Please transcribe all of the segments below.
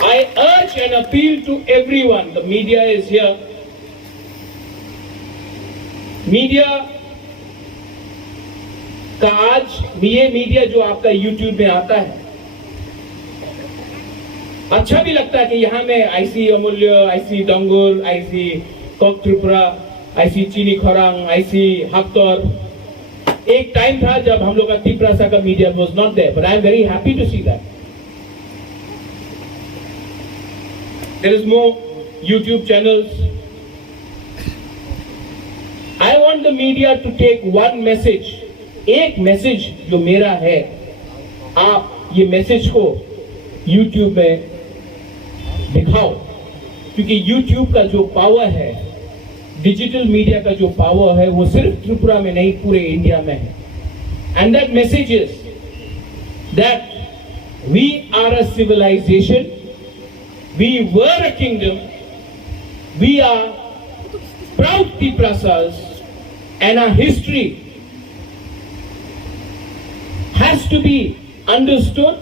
I urge and appeal to everyone. The media is here. Media का आज ये media जो आपका YouTube में आता है, अच्छा भी लगता है कि यहाँ में IC Amulya, IC Dangur, IC Kok Tripura, IC Chini Khorang, IC हक्तौर. एक टाइम था जब हम लोग का त्रिपुरा का media was not there, but I am very happy to see that there is more YouTube channels. I want the media to take one message. एक message जो मेरा है, आप ये मैसेज को YouTube में दिखाओ, क्योंकि YouTube का जो पावर है, डिजिटल मीडिया का जो पावर है, वो सिर्फ त्रिपुरा में नहीं पूरे इंडिया में है. And that message is that we are a civilization, we were a kingdom, we are proud Tiprasas, and our history has to be understood,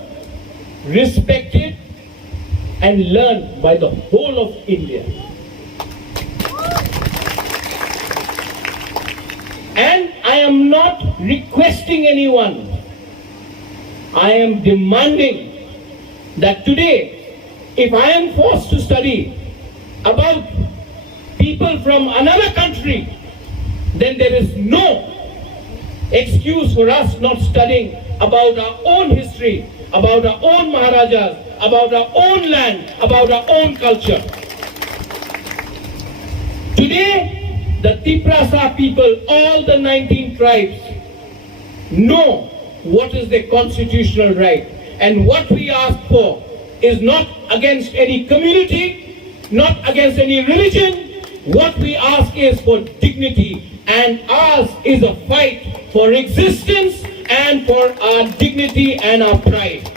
respected, and learned by the whole of India. And I am not requesting anyone. I am demanding that today, if I am forced to study about people from another country, then there is no excuse for us not studying about our own history, about our own Maharajas, about our own land, about our own culture. Today, the Tiprasa people, all the 19 tribes, know what is their constitutional right. And what we ask for is not against any community, not against any religion. What we ask is for dignity, and ours is a fight for existence and for our dignity and our pride.